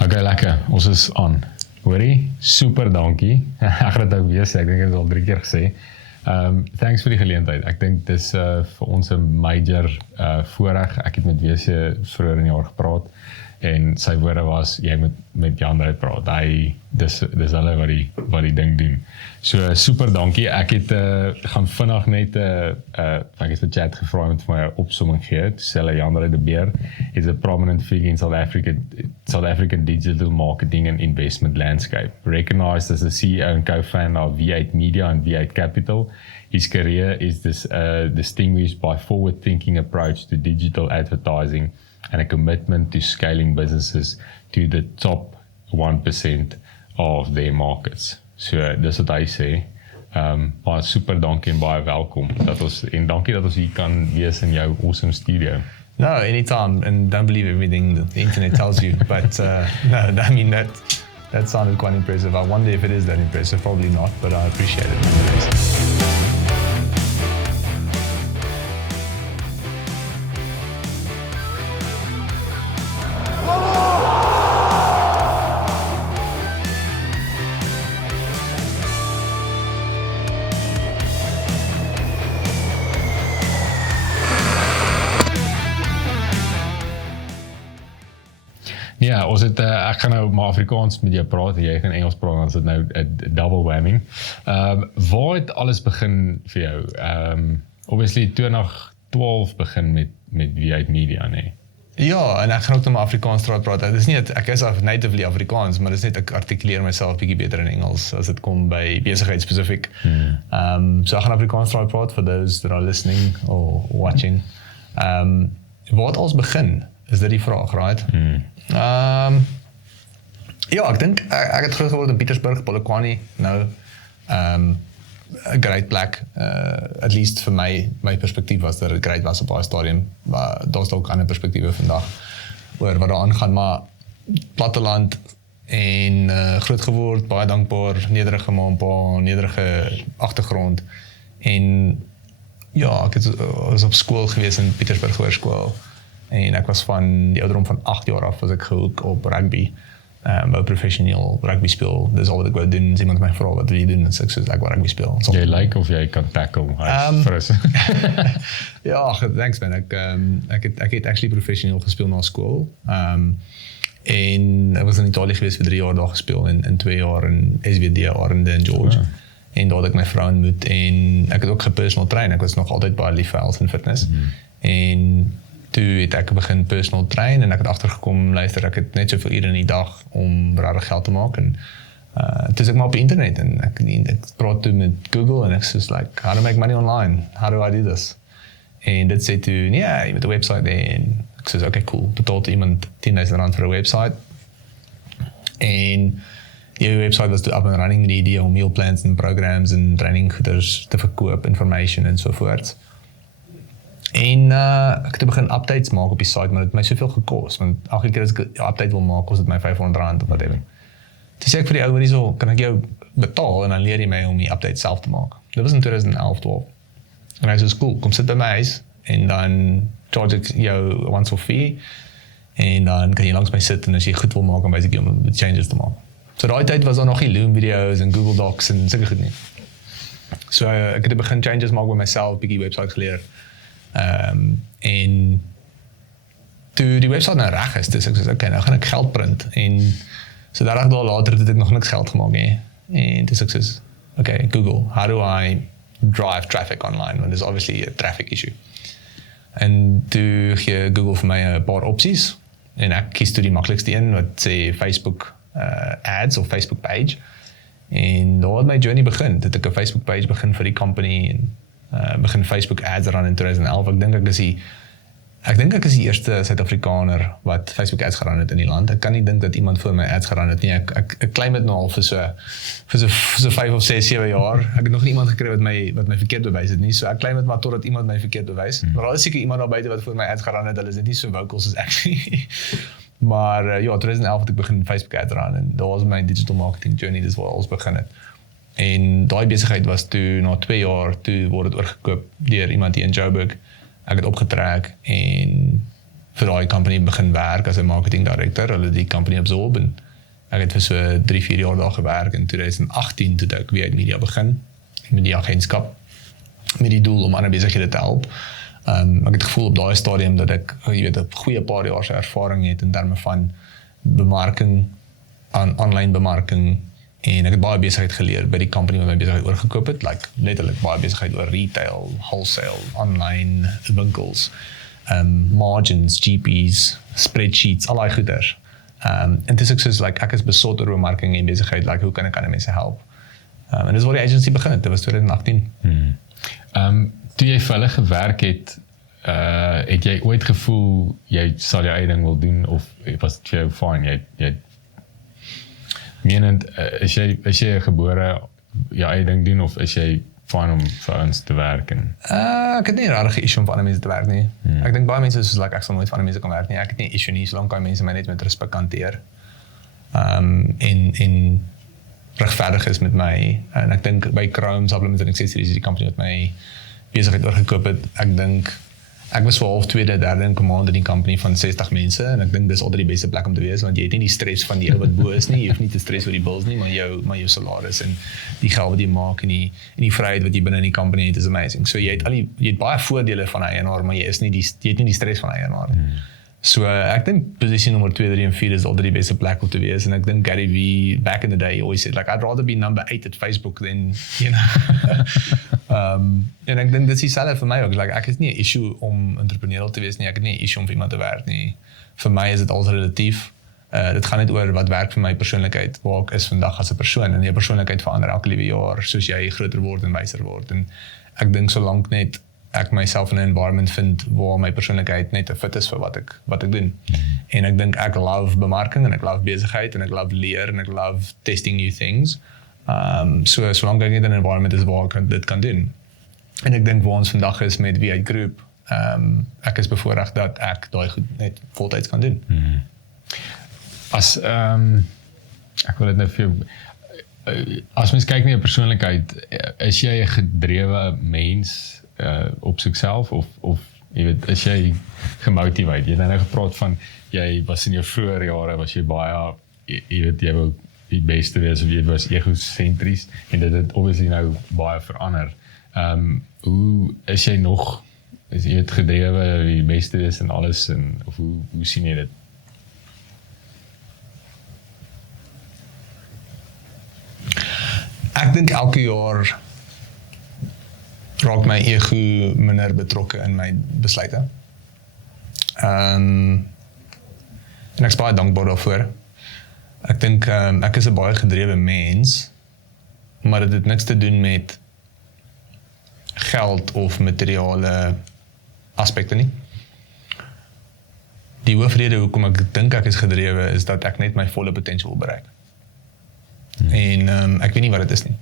Okay, lekker. Ons is aan. Hoorie, super dankie. Ek gaan dit nou weer sê, ek dink ek het al 3 keer gesê. Thanks vir die geleentheid. Ek dink dis vir ons 'n major voorreg. Ek het met WC vroeër in die jaar gepraat en sy woorde was jy moet met Jan Ryd praat. Dis hulle wat die ding doen. So super dankie. Ek het gaan vinnig net ek het vir chat gevra om vir my 'n opsomming gee. Sê hulle Jan Ryd de Beer is a prominent figure in South African digital marketing and investment landscape. Recognized as the CEO and co-founder of V8 Media and V8 Capital, his career is distinguished by forward-thinking approach to digital advertising and a commitment to scaling businesses to the top 1% of their markets. So dis wat hy sê. Baie super dankie en baie welkom en dankie dat ons hier kan wees in jou awesome studio. No, anytime, and don't believe everything that the internet tells you. But no, I mean that sounded quite impressive. I wonder if it is that impressive. Probably not, but I appreciate it nonetheless. Ja, ons het ek gaan nou maar Afrikaans met jou praat en jy gaan Engels praat, dan is dit nou 'n double whammy. Waar het alles begin vir jou? Obviously 2012 begin met V8 Media, nee. Ja, en ek gaan ook net maar Afrikaans praat. Dit is nie ek is natively Afrikaans, maar dit is net ek artikuleer myself bietjie beter in Engels as dit kom by besigheid spesifiek. So ek gaan Afrikaans praat for those that are listening or watching. Waar het alles begin? Is dit die vraag, right? Ja, ek dink ek het groot geword in Pietersburg, Polokwane, nou. A great plek, at least vir my perspektief was dat het great was op baie stadium, maar daar is ook ander perspektiewe vandag oor wat daar aangaan, maar platteland en groot geword, baie dankbaar, nederige ma, nederige agtergrond en ja, ek was op skool gewees in Pietersburg Hoërskool en ek was van die ouderdom van 8 jaar af was ek gehoek op rugby. Wou professioneel rugby speel, dis al wat ek wou doen, as iemand my vra wat wil jy doen, en so ek soos ek wou rugby speel. Jy like of jy kan tackle, fris. Ja, thanks man, ek het actually professioneel gespeel na skool, en ek was in Italië gewees vir 3 jaar daar gespeel, en 2 jaar in SWD, Arende en George, en daar het ek my vrou ontmoet, en ek het ook gepersonal train, ek was nog altyd baie lief vir health en fitness, en toe het ek begin personal train en ek het agtergekom, luister, ek het net soveel ure in die dag om regtig geld te maak en toe is ek maar op die internet en ek praat toe met Google en ek soos like, how to make money online, how do I do this? En dit sê toe, nee, jy moet 'n website hê en ek soos, okay, cool, betaal iemand R10,000 vir 'n website en die website was toe up and running met die idee om meal plans en programs en traininggoeders te verkoop, information en so voort. En ek het begin updates maak op die site, maar dit het my soveel gekos, want elke keer as ek 'n update wil maak, kos dit my R500 of whatever. Toe sê ek vir die ou hierso, kan ek jou betaal en dan leer jy my om die update self te maak. Dit was in 2011-12. En hy sê, cool, kom sit by my huis en dan charge ek jou once off fee en dan kan jy langs my sit en as jy goed wil maak, dan wys ek jou om changes te maak. So daai tyd was daar nog nie Loom video's en Google Docs en sulke goed nie. So ek het begin changes maak by myself, bietjie website geleer. En toe die website nou reg is, dus ek sê, okay, nou gaan ek geld print, en so 30 dae later het ek nog niks geld gemaak, en dus ek sê, okay, Google, how do I drive traffic online, want there's obviously a traffic issue, en toe gee Google vir my 'n paar opsies, en ek kies toe die maklikste een, wat sê Facebook ads, of Facebook page, en daar het my journey begin, het ek 'n Facebook page begin vir die company, en begin Facebook ads run in 2011. Ek dink ek is die eerste Suid-Afrikaner wat Facebook ads gerun het in die land. Ek kan nie dink dat iemand voor my ads gerun het nie. Ek claim dit nou al vir so 5 of 6, 7 jaar. Ek het nog nie iemand gekry wat my verkeerd bewys het nie. So ek claim dit maar totdat iemand my verkeerd bewys. Maar daar is seker iemand daar buite wat voor my ads gerun het. Hulle is net nie so vocal soos ek nie. Maar ja, 2011 het ek begin Facebook ads run en daar was my digital marketing journey, dis waar alles begin het. En daai besigheid was toe, na 2 jaar, toe word het oorgekoop deur iemand hier in Joburg. Ek het opgetrek en vir daai company begin werk as 'n marketing director, hulle die company absorb en ek het vir so 3-4 jaar daar gewerk. In 2018 toe ek weer uit media begin met die agentskap met die doel om ander besighede te help. Ek het gevoel op daai stadium dat ek, jy weet, 'n goeie paar jaar se ervaring het in terme van bemarking, online bemarking, en ek het baie besigheid geleer by die company wat my besigheid oorgekoop het, like letterlik baie besigheid oor retail, wholesale, online winkels, margins, GPs, spreadsheets, al daai goeders. En dis ek soos like ek is besot oor bemarking en besigheid, like hoe kan ek ander mense help? En dis waar die agency begin het, dit was 2018. Toe jy vir hulle gewerk het jy ooit gevoel jy sal jou eie ding wil doen of was dit vir jou fine? Jy menend, is jy gebore jou eie ding doen of is jy fine om vir ons te werk? Ek het nie 'n rarige issue om vir ander mense te werk nie. Ek dink baie mense is like ek sal nooit vir ander mense kan werk nie. Ek het nie 'n issue nie, solank kan mense my net met respek hanteer. En regverdig is met my. En ek dink by Chrome Supplements and Accessories is die company wat my besigheid oorgekoop het. Ek dink ek was vir half tweede, derde in command in die company van 60 mense en ek dink dis altyd die beste plek om te wees want jy het nie die stres van die ou wat bo is nie, jy hoef nie te stres oor die bills nie, maar jou salaris en die geld wat jy maak en die vryheid wat jy binne in die company het is amazing. So jy het baie voordele van 'n eienaar, maar jy het nie die stres van 'n eienaar. So ek dink posisie nommer 2, 3 en 4 is altyd die beste plek om te wees en ek dink Gary Vee back in the day always said like I'd rather be number 8 at Facebook than you know. En ek dink dis dieselfde vir my ook. Like ek is nie 'n issue om entrepreneurial te wees nie. Ek het nie 'n issue om vir iemand te werk nie. Vir my is dit alles relatief. Dit gaan net oor wat werk vir my persoonlikheid, waar ek is vandag as 'n persoon en jou persoonlikheid verander elke liewe jaar soos jy groter word en wyser word en ek dink solank net ek myself in 'n environment vind waar my persoonlikheid net 'n fit is vir wat ek doen. En ek dink ek love bemarking en ek love besigheid en ek love leer en ek love testing new things. So solank ek net in 'n environment is waar ek dit kan doen. En ek dink waar ons vandag is met V8 Group, ek is bevoorreg dat ek daai goed net voltyds kan doen. As ek wil dit nou vir jou as mens kyk na jou persoonlikheid, is jy 'n gedrewe mens op sigself of jy weet, is jy gemotiveerd? Jy het nou gepraat van jy was in jou vroeë jare was jy baie jy weet jy wou die beste wees of jy was egosentries en dit het obviously nou baie verander. Hoe is jy nog is jy het gedrewe die beste wees en alles en of hoe sien jy dit? Ek dink elke jaar raak my ego minder betrokke in my besluite. En ek is baie dankbaar daarvoor. Ek dink ek is 'n baie gedrewe mens, maar dit het niks te doen met geld of materiale aspekte nie. Die hoofrede hoekom ek dink ek is gedrewe is dat ek net my volle potensiaal bereik. En ek weet nie wat dit is nie.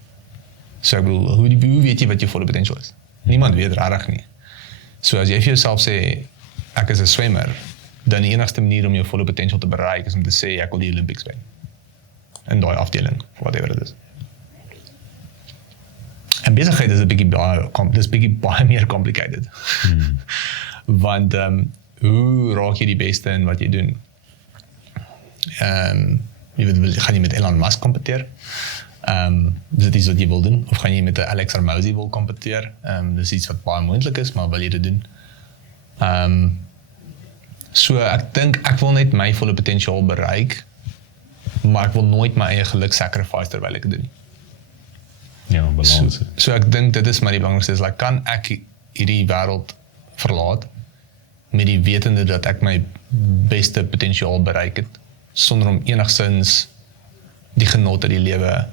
So ek bedoel, hoe weet jy wat jou volle potential is? Niemand weet rarig nie. So as jy vir jouself sê, ek is 'n swemmer, dan die enigste manier om jou volle potential te bereik is om te sê, ek wil die Olympics wen. In daai afdeling, whatever it is. En besigheid is 'n bietjie baie meer complicated. Want hoe raak jy die beste in wat jy doen? Jy weet, gaan jy met Elon Musk competeer? Is dit iets wat jy wil doen? Of gaan jy met 'n Alex Hormozi wil competeer? Dis iets wat baie moontlik is, maar wil jy dit doen? So ek dink ek wil net my volle potensiaal bereik, maar ek wil nooit my eie geluk sacrifice terwyl ek dit doen. Ja, balans. So ek dink dit is maar die belangrikste is, like, kan ek hierdie wêreld verlaat met die wetende dat ek my beste potensiaal bereik het, sonder om enigsins die genot uit die lewe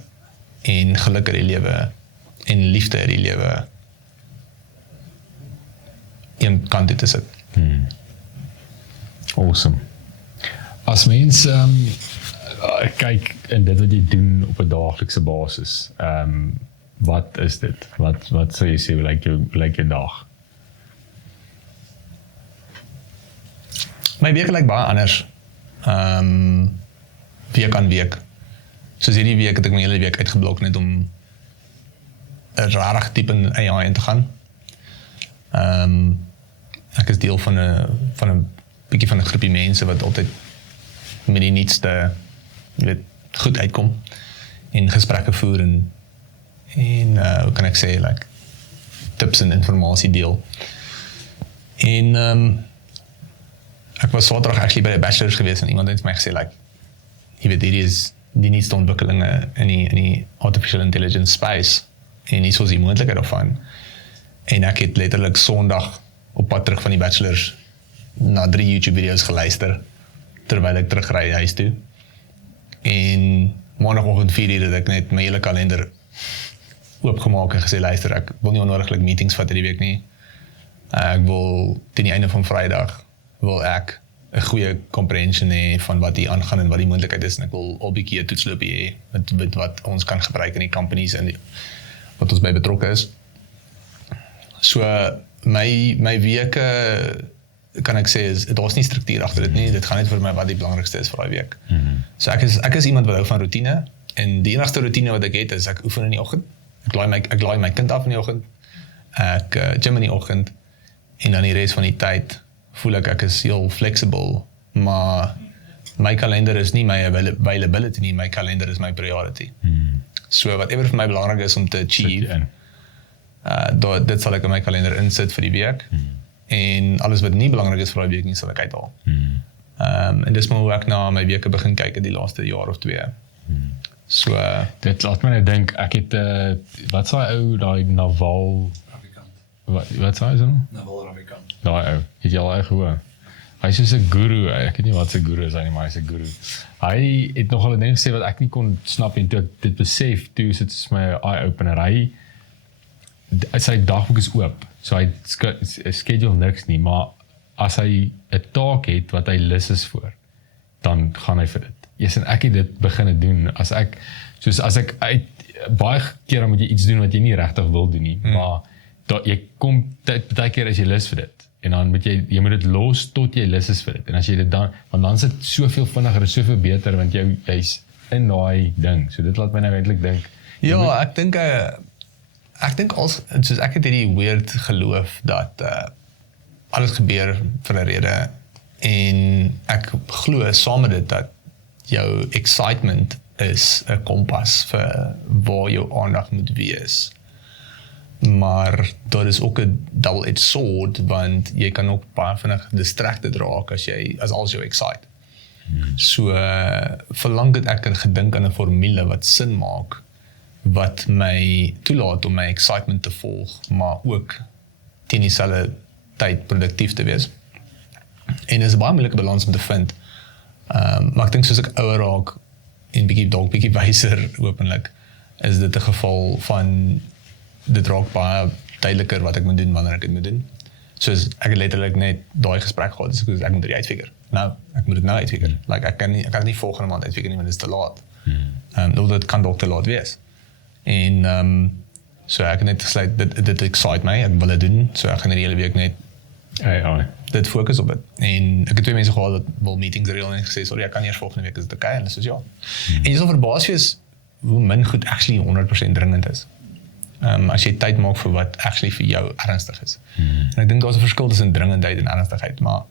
en geluk uit die lewe en liefde uit die lewe een kant toe te sit. Awesome. As mens kyk in dit wat jy doen op 'n daaglikse basis, wat is dit? Wat sou jy sê lyk jou dag? My week lyk baie anders. Week aan week. Soos hierdie week het ek my hele week uitgeblok net om 'n rarig diep in AI in te gaan. Ek is deel van 'n bietjie van 'n groepie mense wat altyd met die nuutste, jy weet, goed uitkom en gesprekke voer en hoe kan ek sê, like, tips en informasie deel. En ek was Saterdag actually by die bachelors gewees en iemand het vir my gesê, like, jy weet, hierdie is die nuutste ontwikkelinge in die artificial intelligence space en hier is die moontlikheid daarvan. En ek het letterlik Sondag op pad terug van die bachelors na 3 YouTube video's geluister terwyl ek terugry huis toe. En maandagoggend 4:00 het ek net my hele kalender oopgemaak en gesê, luister, ek wil nie onnodiglik meetings vat hierdie week nie. Ek wil teen die einde van Vrydag wil ek 'n goeie comprehension hê van wat hier aangaan en wat die moontlikheid is, en ek wil al bietjie 'n toetsloopie hê met wat ons kan gebruik in die companies en wat ons by betrokke is. So my weke, kan ek sê, daar's nie struktuur agter dit nie. Dit gaan net vir my wat die belangrikste is vir daai week. So ek is iemand wat hou van roetine, en die enigste roetine wat ek het is ek oefen in die oggend. Ek laai my kind af in die oggend. Ek gym in die oggend, en dan die res van die tyd voel ek is heel flexible, maar my kalender is nie my availability nie, my kalender is my priority. So whatever vir my belangrik is om te achieve, dit sal ek in my kalender insit vir die week, en alles wat nie belangrik is vir die week nie, sal ek uithaal. En dis maar hoe ek na my weke begin kyk in die laaste jaar of 2. So, dit laat my nou dink, ek het, wat sê ou, daai Naval, wat sê hy so? Naval Ravikant. Daai ou, het jy al gehoor? Hy is soos 'n guru, ek weet nie wat sy guru is nie, maar hy is 'n guru. Hy het nogal 'n ding gesê wat ek nie kon snap en toe ek dit besef, toe is dit soos my eye-opener. Sy dagboek is oop, so hy schedule niks nie, maar as hy 'n taak het wat hy lus is voor, dan gaan hy vir dit. Yes, en ek het dit begin doen, as ek baie keer dan moet jy iets doen wat jy nie regtig wil doen nie, maar jy kom, baie keer as jy lus vir dit, en dan moet jy moet dit los tot jy lus is vir dit, en as jy dit dan, want dan is dit soveel vinniger en soveel beter, want jy's in daai ding, so dit laat my nou eintlik dink. Ja, ek dink soos ek het hierdie weird geloof dat alles gebeur vir 'n rede, en ek glo saam met dit dat jou excitement is 'n kompas vir waar jou aandag moet wees. Maar daar is ook 'n double-edged sword, want jy kan ook baie vinnig distracted raak as alles jou excite. So verlang dit ek gedink aan 'n formule wat sin maak, wat my toelaat om my excitement te volg, maar ook teen dieselfde tyd produktief te wees. En dit is 'n baie moeilike balans om te vind. Maar ek dink soos ek ouer raak en bietjie wyser openlik, is dit 'n geval van dit raak baie duideliker wat ek moet doen wanneer ek dit moet doen. Soos ek het letterlik net daai gesprek gehad, dus ek moet dit uitfigure. Nou, ek moet dit nou uitfigure. Like ek kan dit nie volgende maand uitfigure nie, want dit is te laat. Dit kan dalk te laat wees. En so ek het net gesluit, dit excite my, ek wil dit doen, so ek gaan die hele week net dit fokus op dit. En ek het 2 mense gehad wat wil meetings reël en gesê, sorry, ek kan eers volgende week, is dit okay? En dis soos ja. En jy sal verbaas wees hoe min goed actually 100% dringend is. As jy tyd maak vir wat actually vir jou ernstig is. En ek dink daar's 'n verskil tussen dringendheid en ernstigheid, maar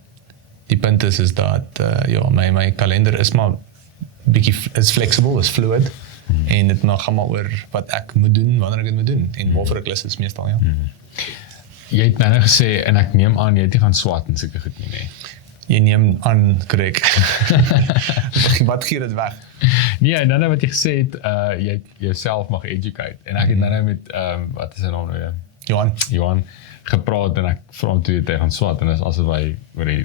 die punt is dat my kalender is maar bietjie is flexible, is fluid, en dit gaan maar oor wat ek moet doen, wanneer ek dit moet doen, en waarvoor ek lus is meestal, ja. Jy het nou gesê, en ek neem aan, jy het nie gaan swat en sulke goed nie, nee. Jy neem aan, korrek. Wat gee dit weg? Nee, en dan wat jy gesê het, jy jouself mag educate, en ek het nou met, wat is sy naam nou weer? Johan, gepraat, en ek vra hom toe jy gaan swat, en is asof hy,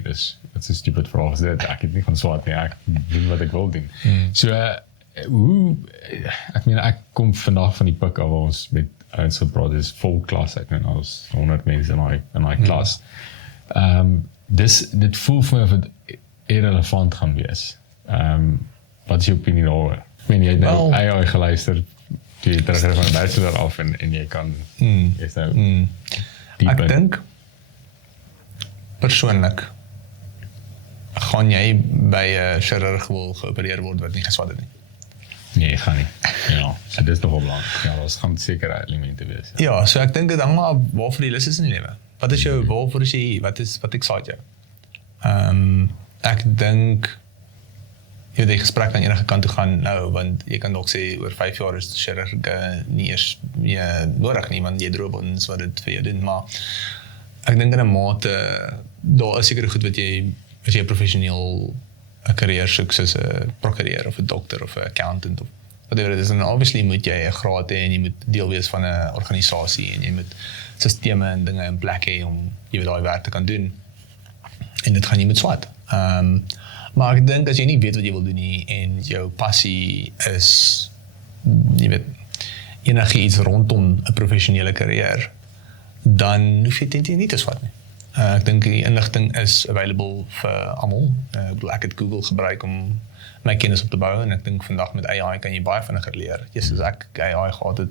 dis, wat is 'n stupid vraag is dit, ek het nie gaan swat nie, ek doen wat ek wil doen. So, ek kom vandag van die pik af waar ons met ouens gepraat, is vol klas, ek nou ons 100 mense in die klas. Dit voel vir my of het irrelevant gaan wees. Wat is jou opinie daaroor? Ek meen, jy het nou AI geluister, toe jy terug van die bachelor af, en jy kan, jy is nou Ek dink, persoonlik, gaan jy by 'n chirurg wil geopereer word wat nie geswat het nie? Nee, gaan nie. Ja, so dit is nogal belangrik. Ja, dat gaan sekere elemente wees. Ja, so ek dink dit hang maar waarvoor jy lus is in die lewe. Wat is jou, waarvoor is jy, wat excite jou? Ek dink jy die gesprek aan enige kant toe gaan nou, want jy kan dalk sê oor 5 jaar is chirurge nie eers meer nodig nie, want jy het robots wat dit vir jou doen, maar ek dink in 'n mate, daar is sekere goed wat jy, as jy professioneel 'n carrière soek, soos 'n prokureur of 'n dokter of 'n accountant of whatever it is, en obviously moet jy 'n graad hê en jy moet deel wees van 'n organisasie en jy moet sisteme en dinge in plek hê om jy daai werk te kan doen. En dit gaan jy met swat. Maar ek dink as jy nie weet wat jy wil doen nie en jou passie is, jy weet, enigiets rondom 'n professionele carrière, dan hoef jy dit nie te swat nie. Ek dink die inligting is available vir almal. Ek het Google gebruik om my kennis op te bou en ek dink vandag met AI kan jy baie vinniger leer. Jesus, ek AI gehad het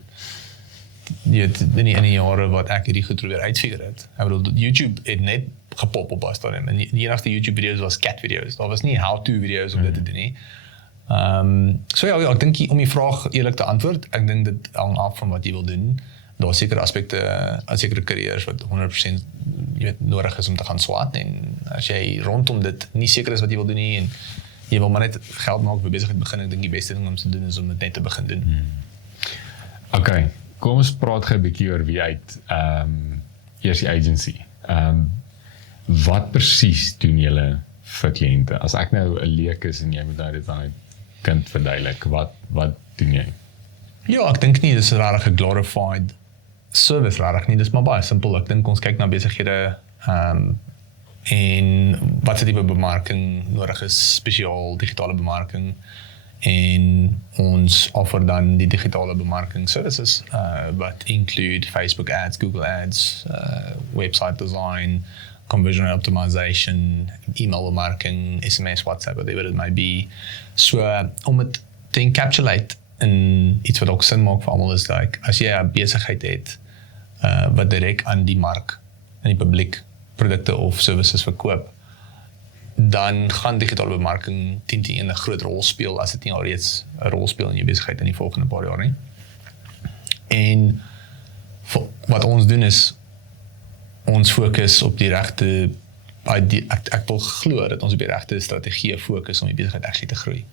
in die jare wat ek hierdie goed probeer uitfigure het. Ek bedoel, YouTube het net gepop op was daarin. En die enigste YouTube video's was cat video's. Daar was nie how-to video's om dit te doen nie. So ja, ek dink om die vraag eerlik te antwoord, ek dink dit hang af van wat jy wil doen. Daar is sekere aspekte, sekere carrières wat 100% jy weet, nodig is om te gaan swaat, en as jy rondom dit nie seker is wat jy wil doen nie, en jy wil maar net geld maak vir besigheid begin, ek dink die beste ding om te doen is om dit net te begin doen. Okay, kom ons praat gou 'n bietjie oor wie uit eers die agency. Wat presies doen julle vir kliënte? As ek nou 'n leek is en jy moet nou dit aan 'n kind verduidelik, wat doen jy? Ja, ek dink nie dis regtig 'n glorified service regtig nie, dis maar baie simpel. Ek dink ons kyk na besighede en wat se tipe bemarking nodig is, spesiaal digitale bemarking, en ons offer dan die digitale bemarking services wat include Facebook ads, Google ads, website design, conversion optimization, email bemarking, SMS, WhatsApp, whatever it may be. So om het te encapsulate in iets wat ook sin maak vir almal is like, as jy 'n besigheid het wat direk aan die mark, aan die publiek produkte of services verkoop, dan gaan digitale bemarking 10 'n groot rol speel as dit nie alreeds 'n rol speel in jou besigheid in die volgende paar jaar nie. En wat ons doen is ons fokus op die regte, ek wil glo dat ons op die regte strategie fokus om die besigheid actually te groei.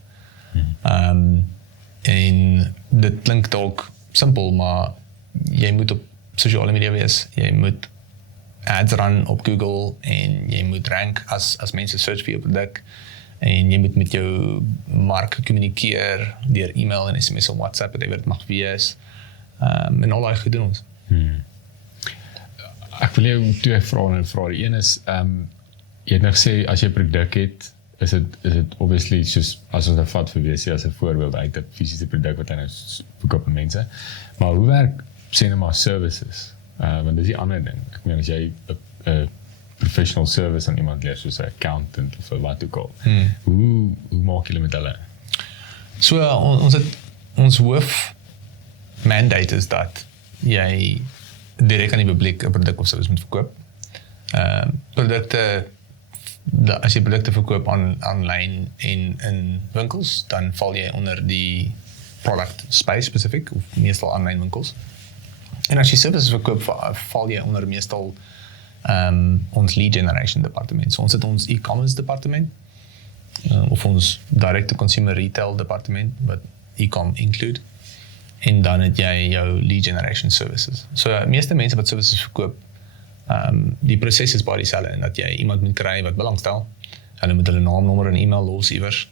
En dit klink dalk simpel, maar jy moet op sosiale media wees, jy moet ads run op Google en jy moet rank as mense search vir jou produk, en jy moet met jou mark kommunikeer deur e-mail en SMS en WhatsApp, whatever dit mag wees, en al daai goed doen ons. Ek wil jou 2 vrae vra. Die een is, jy het nou gesê, as jy 'n produk het, is dit obviously, soos, as ons nou vat vir WC as 'n voorbeeld, uit 'n fisiese produk wat hy nou verkoop aan mense, maar hoe werk, sê nou maar, services? Want dis die ander ding. Ek meen, as jy 'n professional service aan iemand leer, soos 'n accountant of wat ook al, hoe maak julle met hulle? So, ons hoof mandate is dat jy direk aan die publiek 'n produk of service moet verkoop. As jy produkte verkoop online en in winkels, dan val jy onder die product space spesifiek, of meestal online winkels. En as jy services verkoop, val jy onder meestal ons lead generation departement. So ons het ons e-commerce departement, of ons direct to consumer retail departement, wat e-com include, en dan het jy jou lead generation services. So meeste mense wat services verkoop, die proses is baie dieselfde, en dat jy iemand moet kry wat belangstel, hulle moet hulle naam, nommer en e-mail los iewers,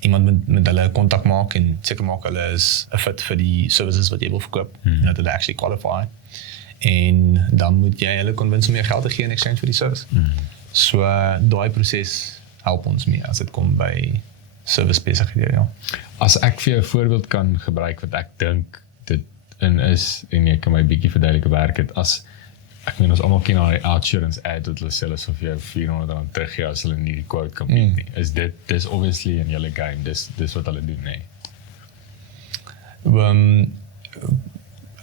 iemand moet met hulle kontak maak en seker maak hulle is 'n fit vir die services wat jy wil verkoop, en dat hulle actually qualify, en dan moet jy hulle convince om jou geld te gee in exchange vir die service. So daai proses help ons mee as dit kom by service besighede, ja. As ek vir jou 'n voorbeeld kan gebruik wat ek dink dit in is, en jy kan my bietjie verduidelik werk het, as ek meen, ons almal ken daai outsurance ad wat hulle sê asof jy R400 teruggee as hulle nie die quote kan meet nie. Is dis obviously in julle game, dis wat hulle doen, nee.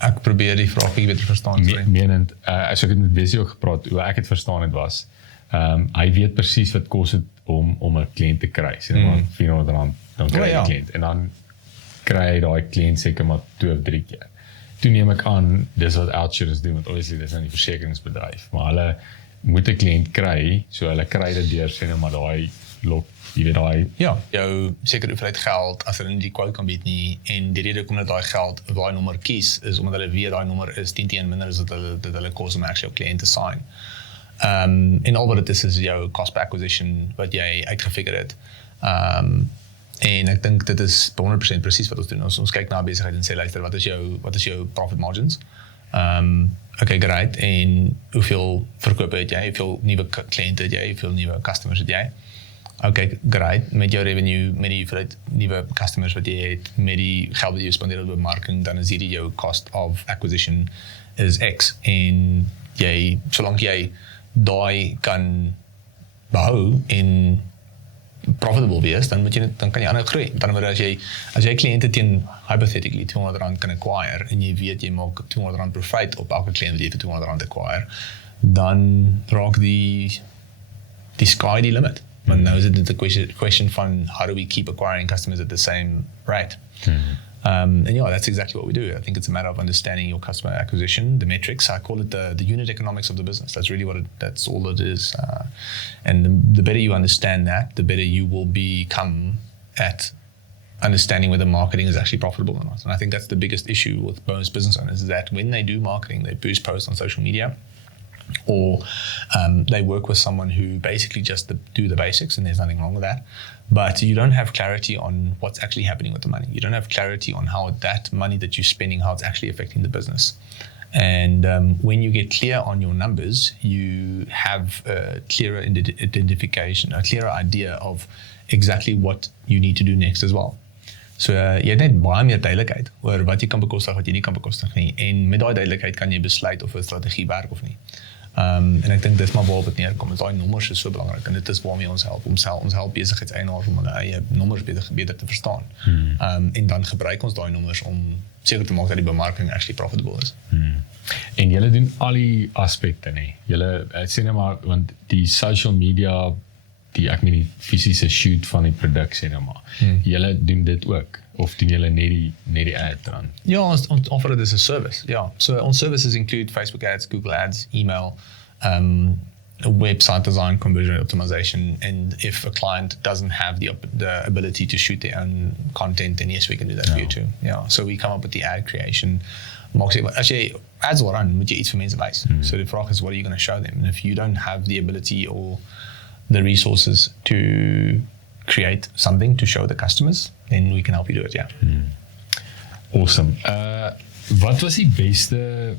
Ek probeer die vraag bietjie beter verstaan. Menend, as ek het met Wesley ook gepraat, hoe ek het verstaan het was, hy weet presies wat kos het om 'n kliënt te kry. Sê maar R400, dan kry jy 'n kliënt, en dan kry hy daai kliënt seker maar 2 of 3 keer. Toe neem ek aan, dis wat outsurers doen, want obviously dis nou die versekeringsbedryf, maar hulle moet 'n kliënt kry, so hulle kry dit deur sê nou maar daai lok, jy weet daai Ja, jou sekere hoeveelheid geld as hulle nie die quote kan bied nie en die rede hoekom hulle daai geld of daai nommer kies is omdat hulle weet daai nommer is 10 teen minder as dit hulle kos om actually jou kliënt te sign. En al wat dit is jou cost per acquisition wat jy uitgefigure het. En ek dink dit is 100% presies wat ons doen. Ons kyk na besigheid en sê luister, wat is jou profit margins? Okay, great. En hoeveel verkope het jy? Hoeveel nuwe kliënte het jy? Hoeveel nuwe customers het jy? Okay, great. Met jou revenue, met die nuwe customers wat jy het, met die geld wat jy spandeer op bemarking, dan is hierdie jou cost of acquisition is X. En solank jy daai kan behou en profitable wees, dan kan jy aanhou groei. Met ander woorde, as jy kliënte teen hypothetically R200 kan acquire en jy weet jy maak R200 profit op elke kliënt wat jy vir R200 acquire, dan raak die sky die limit. But now is it the question from how do we keep acquiring customers at the same rate? And that's exactly what we do. I think it's a matter of understanding your customer acquisition, the metrics. I call it the unit economics of the business. That's really that's all it is. And the better you understand that, the better you will become at understanding whether marketing is actually profitable or not. And I think that's the biggest issue with most business owners is that when they do marketing, they boost posts on social media, or they work with someone who basically just do the basics, and there's nothing wrong with that. But you don't have clarity on what's actually happening with the money. You don't have clarity on how that money that you're spending, how it's actually affecting the business. And when you get clear on your numbers, you have a clearer identification, a clearer idea of exactly what you need to do next as well. So jy het net baie meer duidelikheid oor wat jy kan bekostig, wat jy nie kan bekostig nie. En met daai duidelikheid kan jy besluit of 'n strategie werk of nie. En ek dink dis maar waarop dit neerkom. Daai nommers is so belangrik en dit is waarmee ons help. Ons help besigheidseienaars om hulle eie nommers beter te verstaan. En dan gebruik ons daai nommers om seker te maak dat die bemarking actually profitable is. En julle doen al die aspekte, nee. Julle sê net maar want die social media, ek meen die fisiese shoot van die produk sê nou maar. Julle doen dit ook of doen julle net die ad dan? Ja, ons offer it as a service. Yeah. So ons services include Facebook ads, Google ads, email, website design, conversion optimization, and if a client doesn't have the ability to shoot their own content, then yes, we can do that for you too. Yeah. So we come up with the ad creation. As jy ads wil run, moet jy iets vir mense wys. So die vraag is, what are you going to show them? And if you don't have the ability or the resources to create something to show the customers, then we can help you do it, yeah. Awesome. Wat was die beste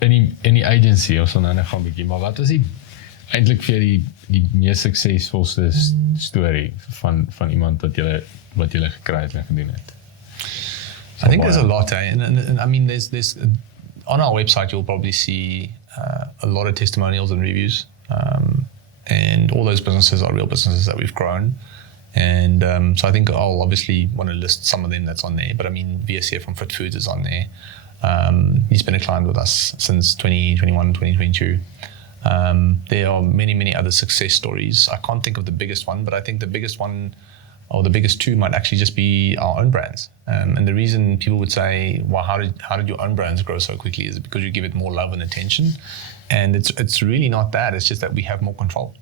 in die agency, ons gaan nou gaan 'n bietjie, maar wat was eintlik vir die mees suksesvolste storie van iemand wat julle gekry het en gedoen het? I think there's a lot, and I mean there's on our website you'll probably see a lot of testimonials and reviews. And all those businesses are real businesses that we've grown. And so I think I'll obviously want to list some of them that's on there. But I mean, VSF from Fit Foods is on there. He's been a client with us since 2021, 2022. There are many, many other success stories. I can't think of the biggest one, but I think the biggest one or the biggest two might actually just be our own brands. And the reason people would say, well, how did your own brands grow so quickly is because you give it more love and attention. And it's really not that. It's just that we have more control.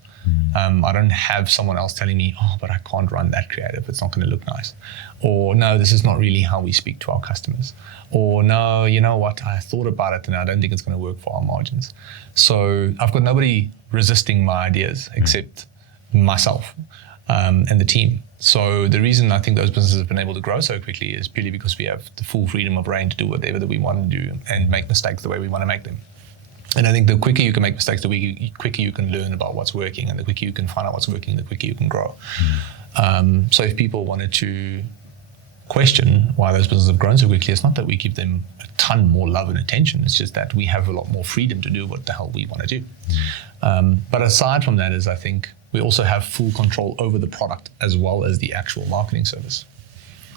I don't have someone else telling me, oh, but I can't run that creative. It's not going to look nice. Or no, this is not really how we speak to our customers. Or no, you know what? I thought about it and I don't think it's going to work for our margins. So I've got nobody resisting my ideas except myself and the team. So the reason I think those businesses have been able to grow so quickly is purely because we have the full freedom of reign to do whatever that we want to do and make mistakes the way we want to make them. And I think the quicker you can make mistakes, the quicker you can learn about what's working, and the quicker you can find out what's working, the quicker you can grow. So if people wanted to question why those businesses have grown so quickly, it's not that we give them a ton more love and attention. It's just that we have a lot more freedom to do what the hell we want to do. But aside from that is I think we also have full control over the product as well as the actual marketing service.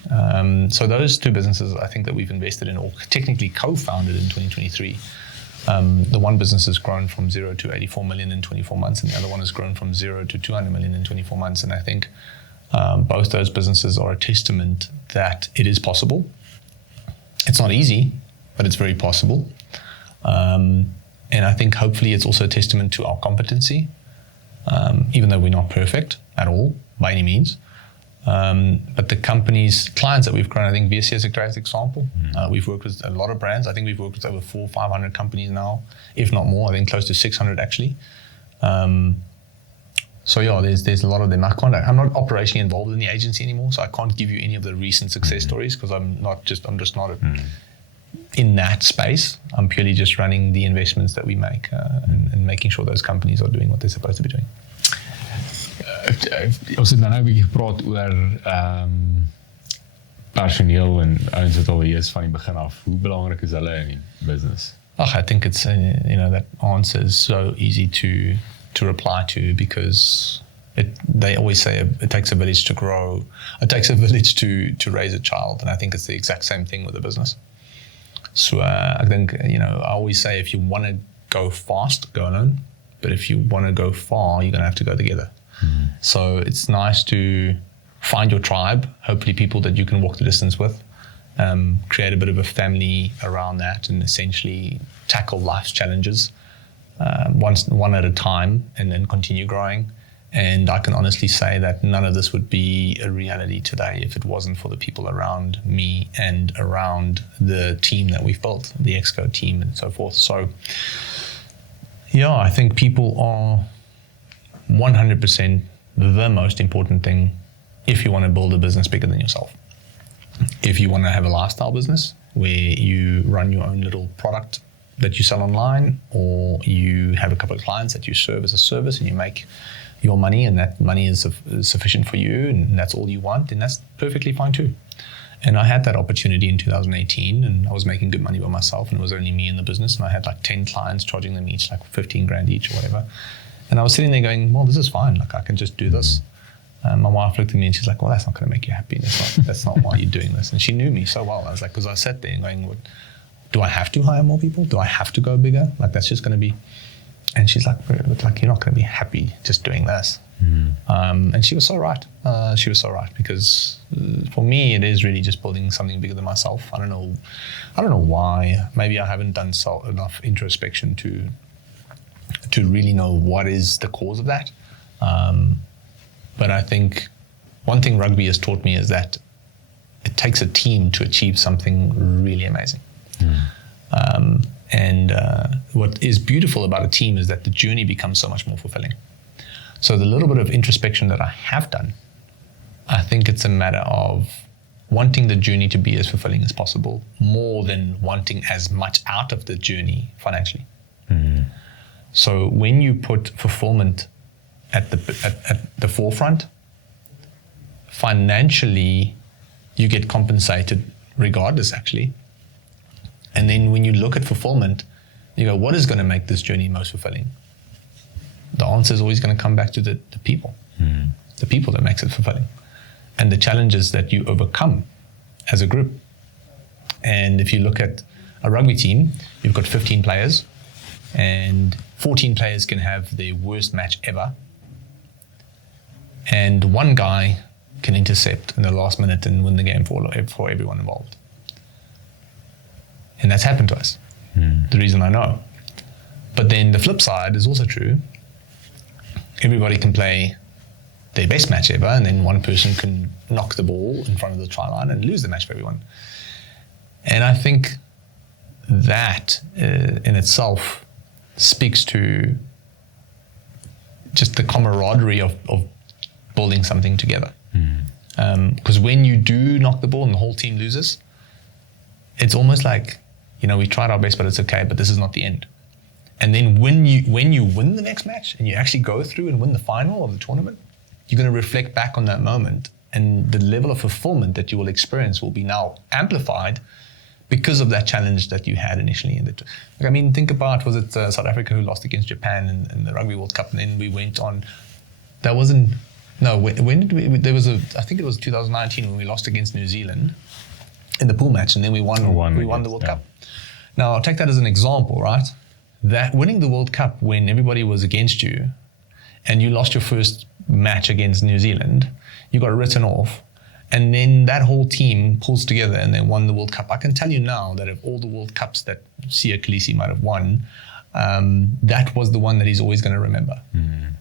So those two businesses I think that we've invested in or technically co-founded in 2023. The one business has grown from 0 to 84 million in 24 months, and the other one has grown from 0 to 200 million in 24 months. And I think both those businesses are a testament that it is possible. It's not easy, but it's very possible. And I think hopefully it's also a testament to our competency, even though we're not perfect at all by any means. But the clients that we've grown, I think VSC is a great example. We've worked with a lot of brands. I think we've worked with over 400 or 500 companies now, if not more. I think close to 600 actually. So yeah, there's a lot of them. I'm not operationally involved in the agency anymore, so I can't give you any of the recent success stories because I'm just not in that space. I'm purely just running the investments that we make and making sure those companies are doing what they're supposed to be doing. Ons het nou 'n bietjie gepraat oor personeel en ouens wat al hier is van die begin af. Hoe belangrik is hulle in die business? I think it's that answer is so easy to reply to because they always say it takes a village to grow. It takes a village to raise a child, and I think it's the exact same thing with a business. So I think I always say if you want to go fast, go alone. But if you want to go far, you're going to have to go together. So it's nice to find your tribe, hopefully people that you can walk the distance with, create a bit of a family around that and essentially tackle life's challenges one at a time and then continue growing. And I can honestly say that none of this would be a reality today if it wasn't for the people around me and around the team that we've built, the Exco team and so forth. So yeah, I think people are 100% the most important thing if you want to build a business bigger than yourself. If you want to have a lifestyle business where you run your own little product that you sell online, or you have a couple of clients that you serve as a service and you make your money and that money is sufficient for you and that's all you want, then that's perfectly fine too. And I had that opportunity in 2018 and I was making good money by myself and it was only me in the business and I had like 10 clients, charging them each like 15 grand each or whatever. And I was sitting there going, well, this is fine. Like I can just do this. My wife looked at me and she's like, well, that's not going to make you happy. That's not why you're doing this. And she knew me so well. I was like, because I sat there going, what, do I have to hire more people? Do I have to go bigger? Like that's just going to be. And she's like, but like you're not going to be happy just doing this. And she was so right. She was so right because for me it is really just building something bigger than myself. I don't know why. Maybe I haven't done enough introspection to really know what is the cause of that. But I think one thing rugby has taught me is that it takes a team to achieve something really amazing. And what is beautiful about a team is that the journey becomes so much more fulfilling. So the little bit of introspection that I have done, I think it's a matter of wanting the journey to be as fulfilling as possible, more than wanting as much out of the journey financially. So when you put fulfillment at the forefront, financially you get compensated regardless actually. And then when you look at fulfillment, you go, what is going to make this journey most fulfilling? The answer is always going to come back to the people, the people that makes it fulfilling, and the challenges that you overcome as a group. And if you look at a rugby team, you've got 15 players, and 14 players can have their worst match ever, and one guy can intercept in the last minute and win the game for everyone involved. And that's happened to us. The reason I know. But then the flip side is also true. Everybody can play their best match ever, and then one person can knock the ball in front of the try line and lose the match for everyone. And I think that in itself speaks to just the camaraderie of building something together. Because when you do knock the ball and the whole team loses, it's almost like, we tried our best, but it's okay, but this is not the end. And then when you win the next match and you actually go through and win the final of the tournament, you're going to reflect back on that moment, and the level of fulfillment that you will experience will be now amplified because of that challenge that you had initially. Think about, was it South Africa who lost against Japan in the Rugby World Cup, and then we went on, when did we, I think it was 2019 when we lost against New Zealand in the pool match, and then we won the World Cup. Now, I'll take that as an example, right? That winning the World Cup when everybody was against you and you lost your first match against New Zealand, you got written off, and then that whole team pulls together and they won the World Cup. I can tell you now that of all the World Cups that Siya Kolisi might have won, that was the one that he's always going to remember,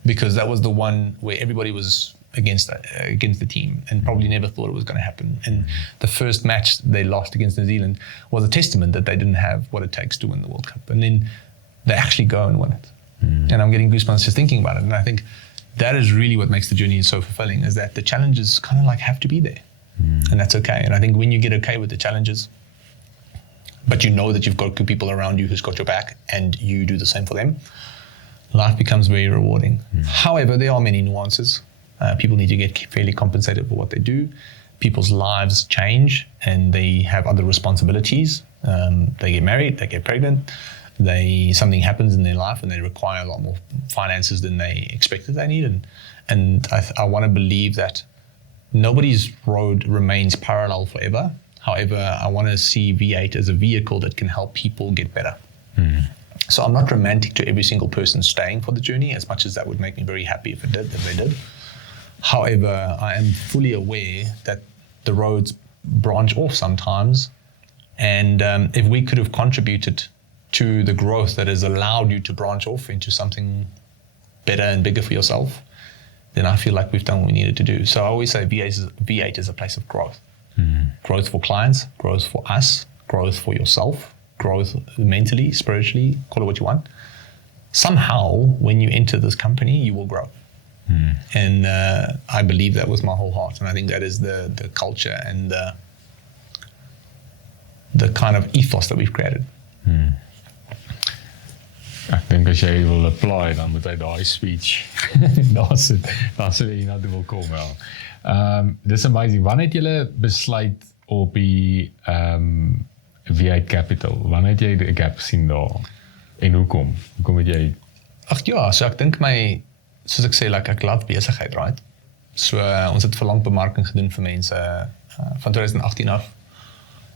because that was the one where everybody was against the team and probably never thought it was going to happen. And the first match they lost against New Zealand was a testament that they didn't have what it takes to win the World Cup. And then they actually go and win it. And I'm getting goosebumps just thinking about it. And I think that is really what makes the journey so fulfilling, is that the challenges kind of like have to be there. And that's okay. And I think when you get okay with the challenges, but you know that you've got good people around you who's got your back and you do the same for them, life becomes very rewarding. However, there are many nuances. People need to get fairly compensated for what they do. People's lives change and they have other responsibilities. They get married, they get pregnant, something happens in their life and they require a lot more finances than they expected they need. And I want to believe that nobody's road remains parallel forever. However, I want to see V8 as a vehicle that can help people get better. So I'm not romantic to every single person staying for the journey, as much as that would make me very happy if they did. However, I am fully aware that the roads branch off sometimes. And if we could have contributed to the growth that has allowed you to branch off into something better and bigger for yourself, then I feel like we've done what we needed to do. So I always say V8 is a place of growth. Growth for clients, growth for us, growth for yourself, growth mentally, spiritually, call it what you want. Somehow, when you enter this company, you will grow. And I believe that with my whole heart. And I think that is the culture and the kind of ethos that we've created. Ek dink as jy wil apply, dan moet hy daai speech daar sit jy na toe wil kom. Dis amazing. Wanneer het julle besluit op die V8 Capital? Wanneer het jy die gap gesien daar? En hoekom? Hoekom het jy? Ag ja, so ek dink soos ek sê, ek love besigheid, right? So ons het verlangbemarking gedoen vir mense van 2018 af.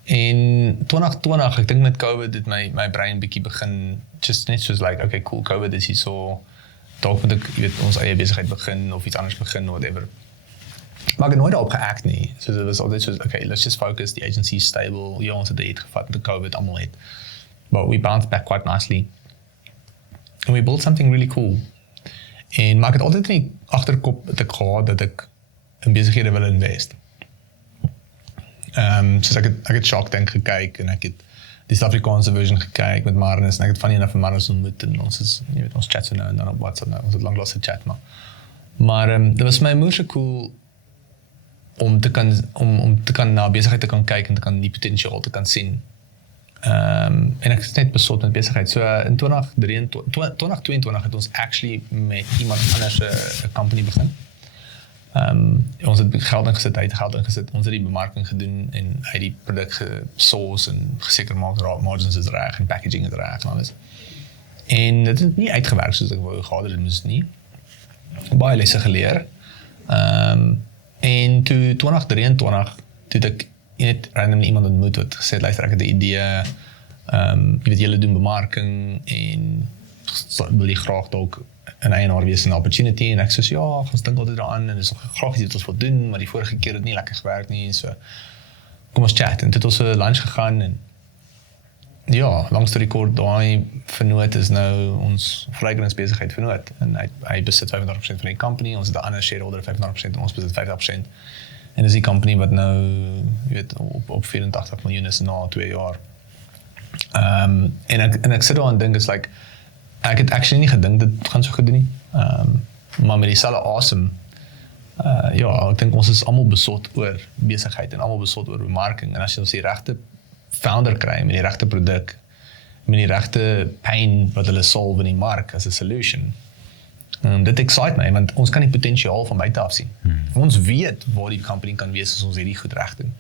En 2020, ek dink met COVID het my brein bietjie begin, just net soos okay, cool, COVID is hier so, dalk moet ek ons eie besigheid begin, of iets anders begin, whatever. Maar ek het nooit daarop geact nie. So dit was altyd soos, okay, let's just focus, the agency is stable, ja, ons het dit gevat met COVID, almal het. But we bounced back quite nicely. And we built something really cool. Maar ek het altyd in die agterkop gehad dat ek in besighede wil invest. Soos ek het Shark Tank gekyk en ek het die Suid-Afrikaanse version gekyk met Marnus en ek het van een van Marnus ontmoet en ons is, ons chat so nou en dan op WhatsApp nou, ons het lang laat chat maar dit was my moeite cool om te kan na besigheid te kan kyk en te kan die potensiaal te kan sien. En ek is net besot met besigheid. So in 2022 het ons actually met iemand anders 'n company begin. Ons het geld ingesit, ons het die bemarking gedoen en uit die produk gesource en geseker maak margins is reg en packaging is reg en alles. En dit het nie uitgewerk soos ek wou gehad het, dit moes nie. Baie lesse geleer. En toe 2023, toe ek net random iemand ontmoet wat gesê het, luister, ek het 'n idee, julle doen bemarking en wil jy graag dalk 'n eienaar wees in 'n opportunity, en ek sê, ja, ons dink altyd daaraan, en dis graag iets wat ons wil doen, maar die vorige keer het nie lekker gewerk nie, so kom ons chat, en toe het ons 'n lunch gegaan, en ja, lang storie kort, daai vernoot is nou ons fragrance besigheid vernoot, en hy besit 35% van die company, ons het 'n ander shareholder 35% en ons besit 50%, en dis die company wat nou, jy weet, op 84 miljoen is na 2 jaar. En ek sit daar en dink, is like, ek het actually nie gedink dit gaan so goed doen nie. Maar met dieselfde asem, ja, ek dink ons is almal besot oor besigheid en almal besot oor bemarking, en as jy ons die regte founder kry met die regte produk, met die regte pain wat hulle solve in die mark as 'n solution, dit excite my, want ons kan die potensiaal van buite af sien. Ons weet waar die company kan wees as ons hierdie goed reg doen.